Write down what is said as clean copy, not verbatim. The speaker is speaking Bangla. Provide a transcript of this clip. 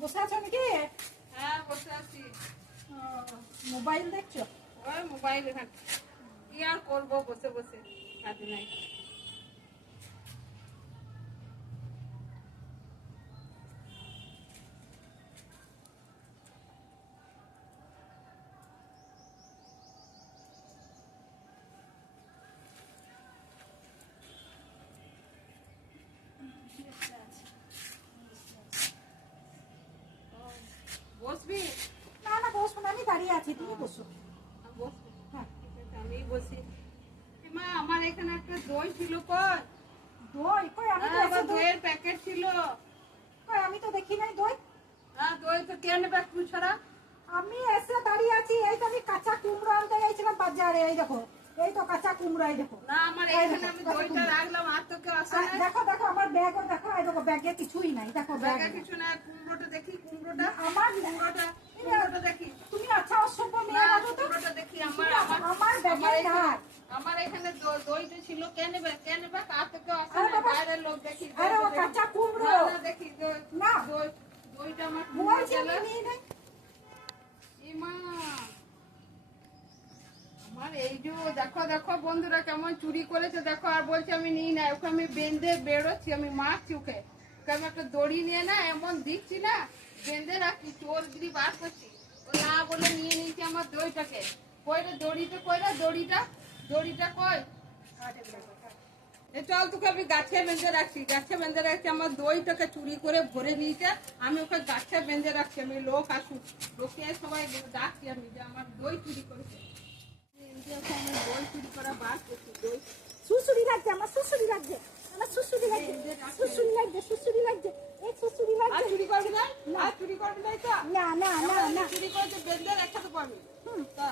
বসে আছো নাকি? হ্যাঁ বসে আছি। মোবাইল দেখছো? ওই মোবাইল ঘাঁটছি। কি আর করবো বসে বসে, কাজ নাই। বসবি? না না বসবো না, আমি দাঁড়িয়ে আছি, তুমি বসো। বসবি? হ্যাঁ। ঠিক আছে, আমি বসি। মা আমার এখানে একটা দই ছিল, কই? দই কই? আমি তো আবার এসে দইয়ের প্যাকেট ছিল। কই, আমি তো দেখি নাই দই। হ্যাঁ দই তো কে নেবে তুই ছাড়া? আমি এসে দাঁড়িয়ে আছি, এই তো আমি কাঁচা কুমড়ো আনতে গেছিলাম বাজারে, এই দেখো, এই তো কাঁচা কুমড়ো, এই দেখো। না আমার এই এখানে দেখো, আমি কাঁচা দইটা কুমড়ো। রাখলাম, আর তো কেউ আসে না। দেখো দেখো আমার ব্যাগও দেখো, এই দেখো ব্যাগে কিছুই নাই, দেখো ব্যাগ। ব্যাগে কিছু না, কুমড়োটা দেখি, কুমড়োটা আমার কুমড়োটা দেখি। তুমি আচ্ছা অসভ্য না, মেয়ে রাখো তো। কুমড়োটা দেখি। আমার ব্যাগে নাই। আমার এখানে দইটা ছিল, কে নেবে কে নেবে, আর তো কেউ আসে আরে না, বাবা, বাইরের লোক দেখি। আরে ও দইটা দেখি। কাঁচা কুমড়ো। না, না, দেখি না। দইটা আমার বলছি আমি গেল। নিয়ে নেই। ইমা, আমার এই যে দেখো দেখো বন্ধুরা কেমন চুরি করেছে দেখো, আর বলছে আমি নিই না। ওকে আমি বেঁধে বেরোচ্ছি, আমি মারছি ওকে। ওকে আমি একটা দড়ি নিয়ে না এমন দিচ্ছি না, বেঁধে রাখছি, চোরগিরি বার করছি। ও না বলে নিয়ে নিয়েছি আমার দইটাকে। কই রে দড়িটা, কই রে দড়িটা কই? এ চল, তোকে আমি গাছে বেঁধে রাখছি, গাছে বেঁধে রাখছি। আমার দইটাকে চুরি করে ভরে নিয়েছে, আমি ওকে গাছে বেঁধে রাখছি। আমি লোক আসুক, লোকে সবাই ডাকছি আমি যে আমার দই চুরি করেছে। দই চুরি করা বার করছি, দই সুসুরি লাগছে, আমার সুসুরি লাগছে, আমার সুসুরি লাগছে, সুসুরি লাগছে, সুসুরি লাগছে, এই সুসুরি আর লাগছে। চুরি করবি না, আর চুরি করবি না তো? না না না না। চুরি করেছে বেঁধে রাখাতে পারবি। তা